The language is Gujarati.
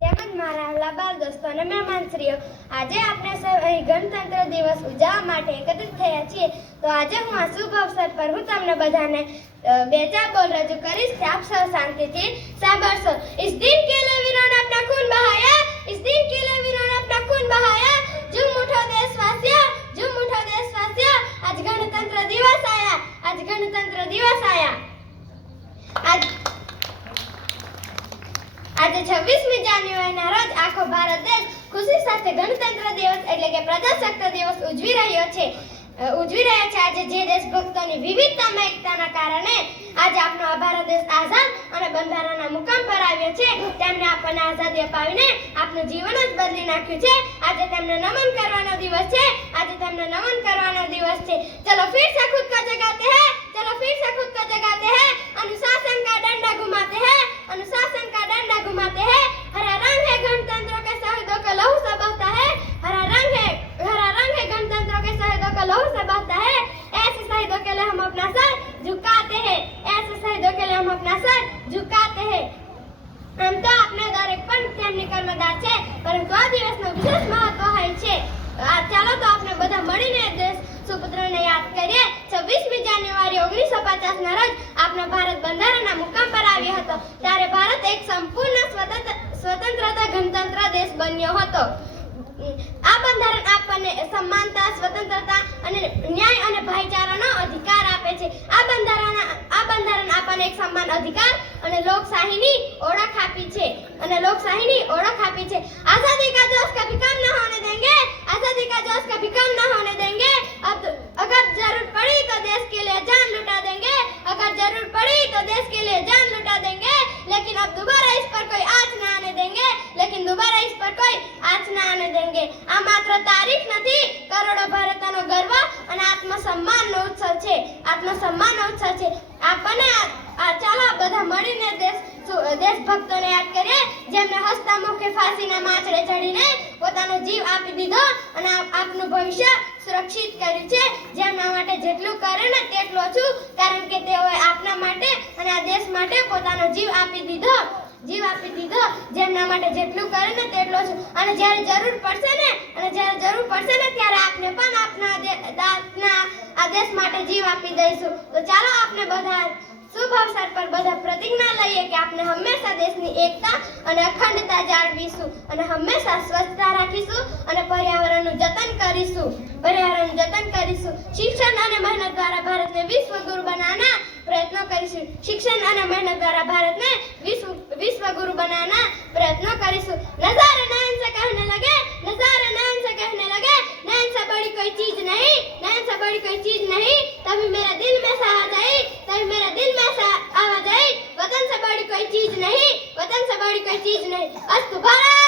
તેમજ મારા લાબાલ દોસ્તો અને મહેમાનશ્રીઓ, આજે આપણે સૌ અહીં ગણતંત્ર દિવસ ઉજવવા માટે એકત્રિત થયા છીએ. તો આજે હું આ શુભ અવસર પર હું તમને બધાને બે ચાર બોલ રજૂ કરીશ તે આપ સૌ શાંતિથી સાંભળશો. इस दिन के लिए वीरों ने अपना खून बहाया, इस दिन के लिए वीरों ने अपना खून बहाया. झूम उठो देशवासियों, झूम उठो देशवासियों, आज गणतंत्र दिवस आया, आज गणतंत्र दिवस आया. આજે 26મી જાન્યુઆરીના રોજ આખો ભારત દેશ ખુશી સાથે ગણતંત્ર દિવસ એટલે કે પ્રજાસત્તાક દિવસ ઉજવી રહ્યા છે. આજે જે દેશભક્તોની વિવિધતામાં એકતાના કારણે આજે આપણો આ ભારત દેશ આઝાદ અને બંધારણના મુકામ પર આવ્યો છે. તેમને આપણને આઝાદી અપાવીને આપણું જીવન જ બદલી નાખ્યું છે. આજે તેમને નમન કરવાનો દિવસ છે, આજે તેમને નમન કરવાનો દિવસ છે. ચલો ફિર સે ખુદ કો જગાતે हैं, चलो फिर से खुद को जगाते हैं, अनुशासन का डंडा घुमाते हैं, अनुशासन का डंडा घुमाते हैं. हरा रंग है गणतंत्र के शहीदों का लहू से बहता है, हरा रंग है गणतंत्र के शहीदों का लहू से बहता है. ऐसे शहीदों के लिए हम अपना सर झुकाते हैं, ऐसे शहीदों के लिए हम अपना सर झुकाते हैं. આમ તો આપણે દરેક પણ તેમની કર્મદાર છે, પરંતુ આ દિવસનું વિશેષ મહત્વ હોય છે. ચાલો તો આપણે બધા મળીને દેશ સુપુત્રને યાદ કરીએ. 26મી જાન્યુઆરી 1950ના રોજ આપણા ભારત બંધારણના મુકામ પર આવ્યો હતો. ત્યારે ભારત એક સંપૂર્ણ સ્વતંત્રતા ગણતંત્ર દેશ બન્યો હતો. આ બંધારણ આપણને સમાનતા, સ્વતંત્રતા અને ન્યાય અને ભાઈચારાનો અધિકાર આપે છે. આ બંધારણ આપણને એક સમાન અધિકાર અને લોકશાહીની ઓળખ આપી છે, आजादी का जोश कभी कम न होने देंगे, आजादी का जोश कभी कम न होने देंगे. अब अगर जरूरत पड़ी तो देश के लिए जान लुटा देंगे, अगर जरूरत पड़ी तो देश के लिए जान लुटा देंगे. लेकिन अब दोबारा इस पर कोई आँच न आने देंगे, આ માત્ર તારીખ નથી, કરોડો ભારતનો ગર્વ અને આત્મસન્માનનો ઉત્સવ છે, આપણને ચાલો બધા મળીને દેશભક્તોને યાદ કરીએ, જેમને હસતા મુખે ફાંસીના માંચડે ચડીને પોતાનો જીવ આપી દીધો અને આપનું ભવિષ્ય સુરક્ષિત કર્યું છે. જેમના માટે જેટલું કરે ને તેટલું ઓછું, કારણ કે તેઓએ આપના માટે અને આ દેશ માટે પોતાનો જીવ આપી દીધો. જેમના માટે જેટલું કરે ને તેટલું ઓછું. અને જ્યારે જરૂર પડશે ને ત્યારે આપણે પણ આપના આ દેશ માટે જીવ આપી દઈશું. તો ચાલો આપણે બધા શુભ અવસર પર બધા પ્રતિજ્ઞા લઈએ કે આપણે હંમેશા દેશની એકતા અને અખંડતા જાળવીશું અને હંમેશા સ્વચ્છતા રાખીશું અને પર્યાવરણનું જતન કરીશું. શિક્ષણ અને મહેનત દ્વારા ભારતને વિશ્વગુરુ બનાવવાના પ્રયત્નો કરીશું. नज़ारे नैन से कहने लगे, नैन से बड़ी कोई चीज नहीं, तभी मेरे दिल में सा आवाज आई, वतन से बड़ी कोई चीज नहीं, अस्तु भारत.